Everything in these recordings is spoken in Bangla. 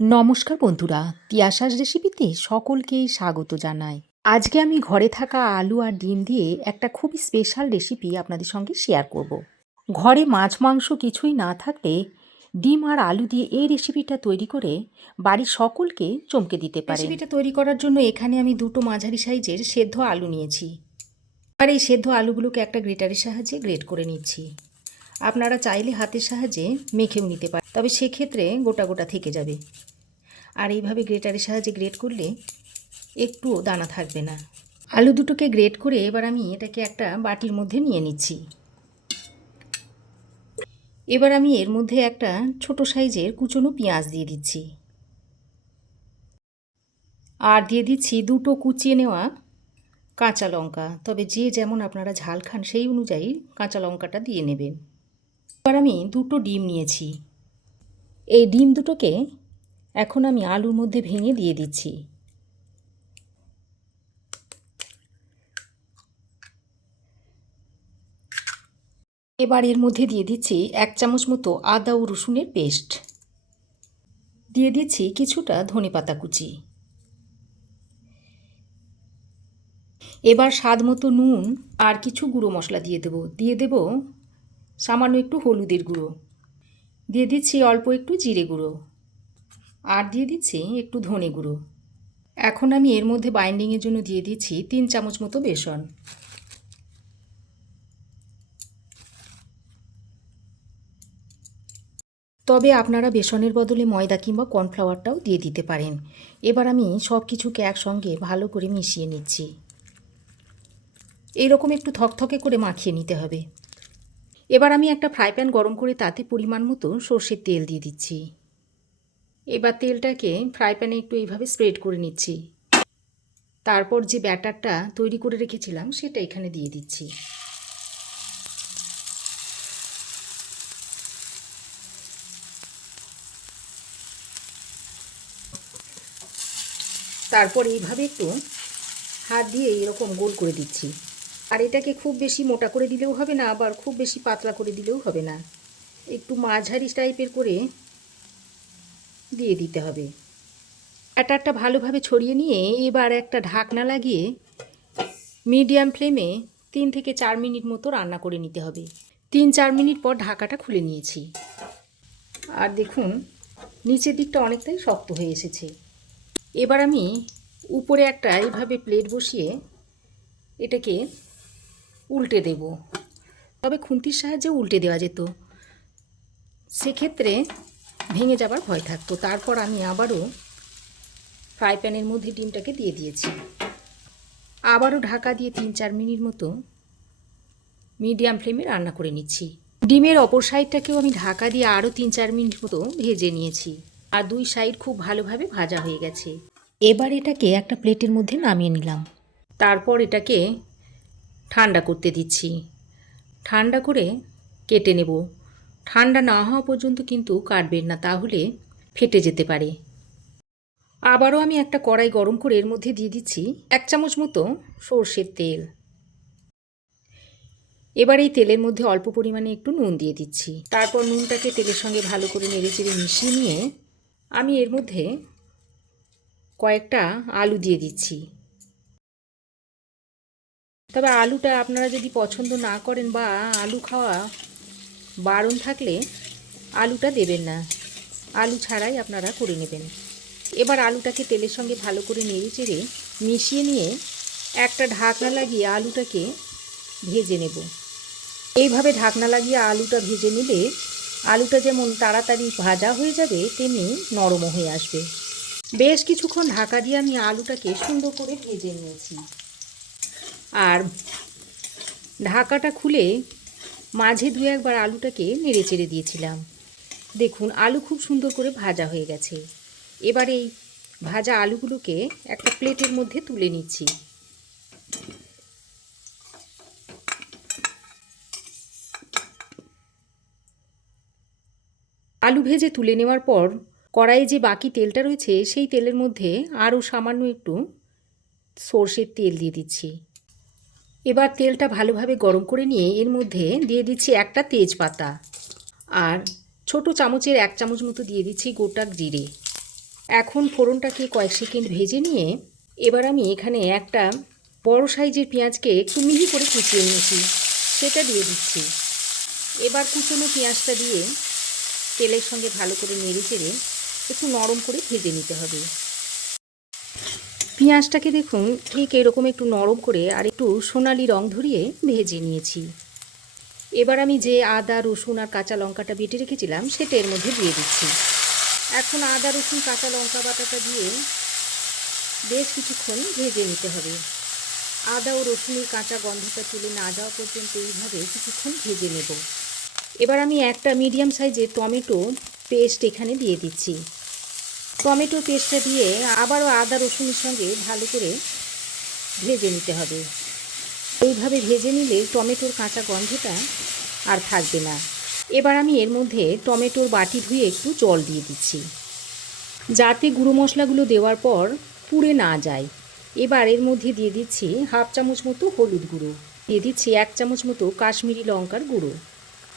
নমস্কার বন্ধুরা, তিয়াশাস রেসিপিতে সকলকেই স্বাগত জানাই। আজকে আমি ঘরে থাকা আলু আর ডিম দিয়ে একটা খুবই স্পেশাল রেসিপি আপনাদের সঙ্গে শেয়ার করব। ঘরে মাছ মাংস কিছুই না থাকলে ডিম আর আলু দিয়ে এই রেসিপিটা তৈরি করে বাড়ির সকলকে চমকে দিতে পারে। রেসিপিটা তৈরি করার জন্য এখানে আমি দুটো মাঝারি সাইজের সেদ্ধ আলু নিয়েছি। আর এই সেদ্ধ আলুগুলোকে একটা গ্রেটারের সাহায্যে গ্রেট করে নিচ্ছি। আপনারা চাইলে হাতের সাহায্যে মেখেও নিতে পারেন, তবে সেক্ষেত্রে গোটা গোটা থেকে যাবে। আর এইভাবে গ্রেটারের সাহায্যে গ্রেট করলে একটুও দানা থাকবে না। আলু দুটোকে গ্রেট করে এবার আমি এটাকে একটা বাটির মধ্যে নিয়ে নিচ্ছি। এবার আমি এর মধ্যে একটা ছোট সাইজের কুচনো পেঁয়াজ দিয়ে দিচ্ছি, আর দিয়ে দিচ্ছি দুটো কুচিয়ে নেওয়া কাঁচা লঙ্কা। তবে যে যেমন আপনারা ঝাল খান সেই অনুযায়ী কাঁচা লঙ্কাটা দিয়ে নেবেন। এবার আমি দুটো ডিম নিয়েছি। এই ডিম দুটোকে এখন আমি আলুর মধ্যে ভেঙে দিয়ে দিচ্ছি। এবার এর মধ্যে দিয়ে দিচ্ছি 1 চামচ মতো আদা ও রসুনের পেস্ট, দিয়ে দিচ্ছি কিছুটা ধনেপাতা কুচি। এবার স্বাদ মতো নুন আর কিছু গুঁড়ো মশলা দিয়ে দেব সামান্য একটু হলুদের গুঁড়ো, দিয়ে দিচ্ছি অল্প একটু জিরে গুঁড়ো, আর দিয়ে দিচ্ছি একটু ধনে গুঁড়ো। এখন আমি এর মধ্যে বাইন্ডিংয়ের জন্য দিয়ে দিচ্ছি 3 চামচ মতো বেসন। তবে আপনারা বেসনের বদলে ময়দা কিংবা কর্নফ্লাওয়ারটাও দিয়ে দিতে পারেন। এবার আমি সব কিছুকে একসঙ্গে ভালো করে মিশিয়ে নিচ্ছি। এইরকম একটু থকথকে করে মাখিয়ে নিতে হবে। এবার আমি একটা ফ্রাই প্যান গরম করে তাতে পরিমাণ মতো সর্ষের তেল দিয়ে দিচ্ছি। এবার তেলটাকে ফ্রাই প্যানে একটু এইভাবে স্প্রেড করে নিচ্ছি। তারপর যে ব্যাটারটা তৈরি করে রেখেছিলাম সেটা এখানে দিয়ে দিচ্ছি। তারপর এইভাবে একটু হাত দিয়ে এরকম গোল করে দিচ্ছি। আর এটাকে খুব বেশি মোটা করে দিলেও হবে না, আবার খুব বেশি পাতলা করে দিলেও হবে না, একটু মাঝারি টাইপের করে দিয়ে দিতে হবে। ব্যাটারটা ভালোভাবে ছড়িয়ে নিয়ে এবার একটা ঢাকনা লাগিয়ে মিডিয়াম ফ্লেমে 3 থেকে 4 মিনিট মতো রান্না করে নিতে হবে। 3-4 মিনিট পর ঢাকাটা খুলে নিয়েছি, আর দেখুন নিচের দিকটা অনেকটাই শক্ত হয়ে এসেছে। এবার আমি উপরে একটা এইভাবে প্লেট বসিয়ে এটাকে উল্টে দেব। তবে খুন্তির সাহায্যে উল্টে দেওয়া যেত, সেক্ষেত্রে ভেঙে যাবার ভয় থাকতো। তারপর আমি আবারও ফ্রাই প্যানের মধ্যে ডিমটাকে দিয়ে দিয়েছি। আবারও ঢাকা দিয়ে 3-4 মিনিট মতো মিডিয়াম ফ্লেমে রান্না করে নিচ্ছি। ডিমের অপর সাইডটাকেও আমি ঢাকা দিয়ে আরও 3-4 মিনিট মতো ভেজে নিয়েছি, আর দুই সাইড খুব ভালোভাবে ভাজা হয়ে গেছে। এবার এটাকে একটা প্লেটের মধ্যে নামিয়ে নিলাম। তারপর এটাকে ঠান্ডা করতে দিচ্ছি। ঠান্ডা করে কেটে নেব। ঠান্ডা না হওয়া পর্যন্ত কিন্তু কাটবেন না, তাহলে ফেটে যেতে পারে। আবারও আমি একটা কড়াই গরম করে এর মধ্যে দিয়ে দিচ্ছি 1 চামচ মতো সর্ষের তেল। এবার এই তেলের মধ্যে অল্প পরিমাণে একটু নুন দিয়ে দিচ্ছি। তারপর নুনটাকে তেলের সঙ্গে ভালো করে নেড়েচেড়ে মিশিয়ে নিয়ে আমি এর মধ্যে কয়েকটা আলু দিয়ে দিচ্ছি। তবে আলুটা আপনারা যদি পছন্দ না করেন বা আলু খাওয়া বারণ থাকলে আলুটা দেবেন না, আলু ছাড়াই আপনারা করে নেবেন। এবার আলুটাকে তেলের সঙ্গে ভালো করে নেড়েচেড়ে মিশিয়ে নিয়ে একটা ঢাকনা লাগিয়ে আলুটাকে ভেজে নেব। এইভাবে ঢাকনা লাগিয়ে আলুটা ভেজে নিলে আলুটা যেমন তাড়াতাড়ি ভাজা হয়ে যাবে, তেমনি নরমও হয়ে আসবে। বেশ কিছুক্ষণ ঢাকা দিয়ে আমি আলুটাকে সুন্দর করে ভেজে নিয়েছি, আর ঢাকাটা খুলে মাঝে 2-1 বার আলুটাকে নেড়ে চেড়ে দিয়েছিলাম। দেখুন আলু খুব সুন্দর করে ভাজা হয়ে গেছে। এবার এই ভাজা আলুগুলোকে একটা প্লেটের মধ্যে তুলে নিচ্ছি। আলু ভেজে তুলে নেওয়ার পর কড়াইয়ে যে বাকি তেলটা রয়েছে সেই তেলের মধ্যে আরও সামান্য একটু সর্ষের তেল দিয়ে দিচ্ছি। এবার তেলটা ভালোভাবে গরম করে নিয়ে এর মধ্যে দিয়ে দিচ্ছি একটা তেজপাতা, আর ছোট চামচের 1 চামচ মতো দিয়ে দিচ্ছি গোটা জিরে। এখন ফোড়নটাকে কয়েক সেকেন্ড ভেজে নিয়ে এবার আমি এখানে একটা বড় সাইজের পেঁয়াজকে একটু মিহি করে কুচিয়ে নিয়েছি, সেটা দিয়ে দিচ্ছি। এবার কুচনো পেঁয়াজটা দিয়ে তেলের সঙ্গে ভালো করে নেড়ে চেড়ে একটু নরম করে ভেজে নিতে হবে। পেঁয়াজটাকে দেখুন ঠিক এরকম একটু নরম করে আর একটু সোনালি রং ধরিয়ে ভেজে নিয়েছি। এবার আমি যে আদা রসুন আর কাঁচা লঙ্কাটা বেটে রেখেছিলাম সেটা এর মধ্যে দিয়ে দিচ্ছি। এখন আদা রসুন কাঁচা লঙ্কা বাটাটা দিয়ে বেশ কিছুক্ষণ ভেজে নিতে হবে। আদা ও রসুনের কাঁচা গন্ধটা চলে না যাওয়া পর্যন্ত এইভাবে কিছুক্ষণ ভেজে নেব। এবার আমি একটা মিডিয়াম সাইজের টমেটো পেস্ট এখানে দিয়ে দিচ্ছি। টমেটো পেস্টটা দিয়ে আবারও আদা রসুনের সঙ্গে ভালো করে ভেজে নিতে হবে। এইভাবে ভেজে নিলে টমেটোর কাঁচা গন্ধটা আর থাকবে না। এবার আমি এর মধ্যে টমেটোর বাটি ধুয়ে একটু জল দিয়ে দিচ্ছি, যাতে গুঁড়ো মশলাগুলো দেওয়ার পর পুড়ে না যায়। এবার এর মধ্যে দিয়ে দিচ্ছি হাফ চামচ মতো হলুদ গুঁড়ো, দিয়ে দিচ্ছি 1 চামচ মতো কাশ্মীরি লঙ্কার গুঁড়ো।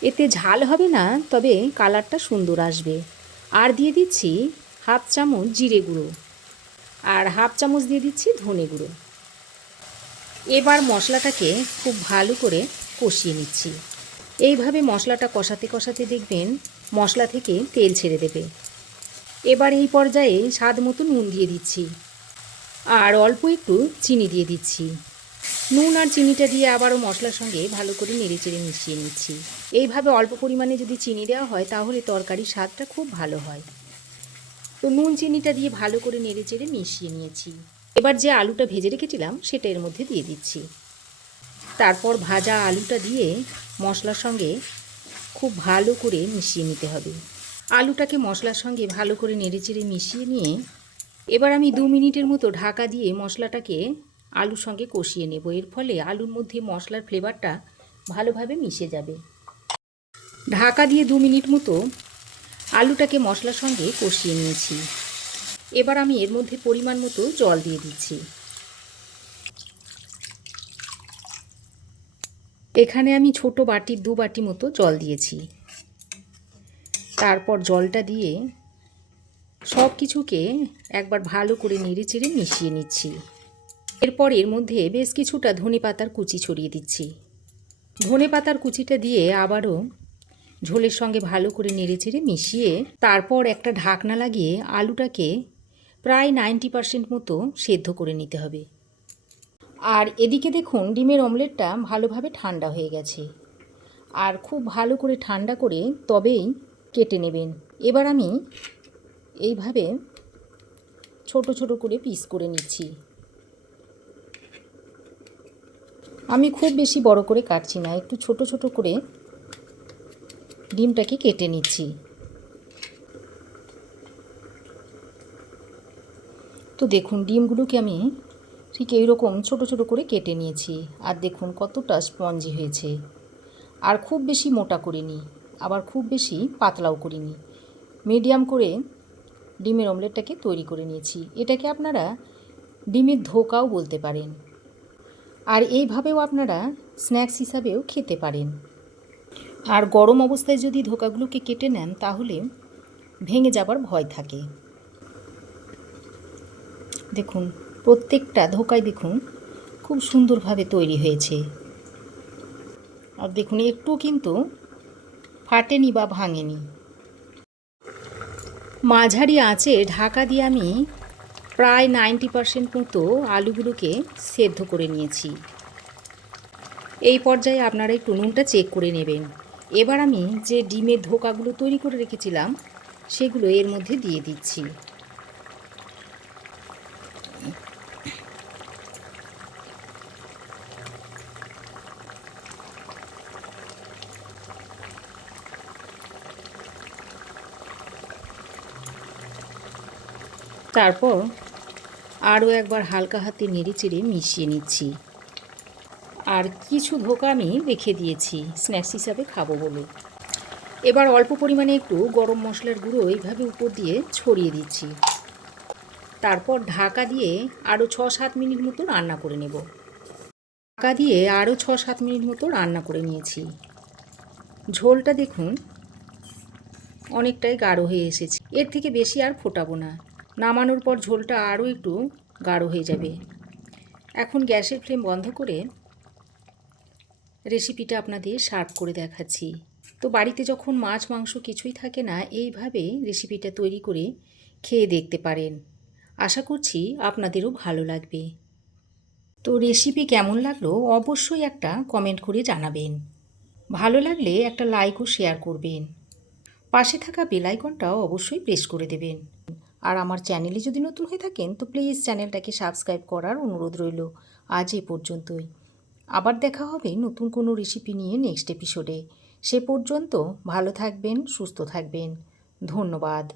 এতে ঝাল হবে না, তবে কালারটা সুন্দর আসবে। আর দিয়ে দিচ্ছি হাফ চামচ জিরে গুঁড়ো আর হাফ চামচ দিয়ে দিচ্ছি ধনে গুঁড়ো। এবার মশলাটাকে খুব ভালো করে কষিয়ে নিচ্ছি। এইভাবে মশলাটা কষাতে কষাতে দেখবেন মশলা থেকে তেল ছেড়ে দেবে। এবার এই পর্যায়ে স্বাদ মতো নুন দিয়ে দিচ্ছি আর অল্প একটু চিনি দিয়ে দিচ্ছি। নুন আর চিনিটা দিয়ে আবারও মশলার সঙ্গে ভালো করে নেড়েচেড়ে মিশিয়ে নিচ্ছি। এইভাবে অল্প পরিমাণে যদি চিনি দেওয়া হয় তাহলে তরকারির স্বাদটা খুব ভালো হয়। তো নুন চিনিটা দিয়ে ভালো করে নেড়েচেড়ে মিশিয়ে নিয়েছি। এবার যে আলুটা ভেজে রেখেছিলাম সেটা এর মধ্যে দিয়ে দিচ্ছি। তারপর ভাজা আলুটা দিয়ে মশলার সঙ্গে খুব ভালো করে মিশিয়ে নিতে হবে। আলুটাকে মশলার সঙ্গে ভালো করে নেড়েচেড়ে মিশিয়ে নিয়ে এবার আমি 2 মিনিটের মতো ঢাকা দিয়ে মশলাটাকে আলুর সঙ্গে কষিয়ে নেব। এর ফলে আলুর মধ্যে মশলার ফ্লেভারটা ভালোভাবে মিশে যাবে। ঢাকা দিয়ে 2 মিনিট মতো আলুটাকে মশলার সঙ্গে কষিয়ে নিয়েছি। এবার আমি এর মধ্যে পরিমাণ মতো জল দিয়ে দিচ্ছি। এখানে আমি ছোট বাটির 2 বাটি মতো জল দিয়েছি। তারপর জলটা দিয়ে সব কিছুকে একবার ভালো করে নেড়েচেড়ে মিশিয়ে নিচ্ছি। এরপর এর মধ্যে বেশ কিছুটা ধনেপাতার কুচি ছড়িয়ে দিচ্ছি। ধনেপাতার কুচিটা দিয়ে আবারও ঝোলের সঙ্গে ভালো করে নেড়েচেড়ে মিশিয়ে তারপর একটা ঢাকনা লাগিয়ে আলুটাকে প্রায় 90% মতো সেদ্ধ করে নিতে হবে। আর এদিকে দেখুন ডিমের অমলেটটা ভালোভাবে ঠান্ডা হয়ে গেছে। আর খুব ভালো করে ঠান্ডা করে তবেই কেটে নেবেন। এবার আমি এইভাবে ছোট ছোট করে পিস করে নিচ্ছি। আমি খুব বেশি বড় করে কাটছি না, একটু ছোট ছোট করে ডিমটাকে কেটে নিচ্ছি। তো দেখুন ডিমগুলোকে আমি ঠিক এইরকম ছোট ছোট করে কেটে নিয়েছি। আর দেখুন কতটা স্পঞ্জি হয়েছে। আর খুব বেশি মোটা করিনি, আবার খুব বেশি পাতলাও করিনি, মিডিয়াম করে ডিমের অমলেটটাকে তৈরি করে নিয়েছি। এটাকে আপনারা ডিমের ধোকাও বলতে পারেন। আর এইভাবেও আপনারা স্ন্যাক্স হিসাবেও খেতে পারেন। আর গরম অবস্থায় যদি ধোকাগুলোকে কেটে নেন তাহলে ভেঙে যাবার ভয় থাকে। দেখুন প্রত্যেকটা ধোকায় দেখুন খুব সুন্দরভাবে তৈরি হয়েছে। আর দেখুন একটু কিন্তু ফাটেনি বা ভাঙেনি। মাঝারি আঁচে ঢাকা দিয়ে আমি প্রায় 90% মতো আলুগুলোকে সেদ্ধ করে নিয়েছি। এই পর্যায়ে আপনারা একটু নুনটা চেক করে নেবেন। এবার আমি যে ডিমের ধোকাগুলো তৈরি করে রেখেছিলাম সেগুলো এর মধ্যে দিয়ে দিচ্ছি। তারপর আরও একবার হালকা হাতে নেড়েচেড়ে মিশিয়ে নিচ্ছি। আর কিছু ধোকা আমি রেখে দিয়েছি স্ন্যাক্স হিসাবে খাবো বলে। এবার অল্প পরিমাণে একটু গরম মশলার গুঁড়ো এইভাবে উপর দিয়ে ছড়িয়ে দিচ্ছি। তারপর ঢাকা দিয়ে আরও 6-7 মিনিট মতো রান্না করে নেব। ঢাকা দিয়ে আরও 6-7 মিনিট মতো রান্না করে নিয়েছি। ঝোলটা দেখুন অনেকটাই গাঢ় হয়ে এসেছে। এর থেকে বেশি আর ফোটাবো না। নামানোর পর ঝোলটা আরও একটু গাঢ় হয়ে যাবে। এখন গ্যাসের ফ্লেম বন্ধ করে রেসিপিটা আপনাদের সার্ভ করে দেখাচ্ছি। তো বাড়িতে যখন মাছ মাংস কিছুই থাকে না, এইভাবে রেসিপিটা তৈরি করে খেয়ে দেখতে পারেন। আশা করছি আপনাদেরও ভালো লাগবে। তো রেসিপি কেমন লাগলো অবশ্যই একটা কমেন্ট করে জানাবেন। ভালো লাগলে একটা লাইক ও শেয়ার করবেন। পাশে থাকা বেল আইকনটাও অবশ্যই প্রেস করে দেবেন। আর আমার চ্যানেলে যদি নতুন হয়ে থাকেন তো প্লিজ চ্যানেলটাকে সাবস্ক্রাইব করার অনুরোধ রইল। আজ এ পর্যন্তই। আবার দেখা হবে নতুন কোনো রেসিপি নিয়ে নেক্সট এপিসোডে। সে পর্যন্ত ভালো থাকবেন, সুস্থ থাকবেন। ধন্যবাদ।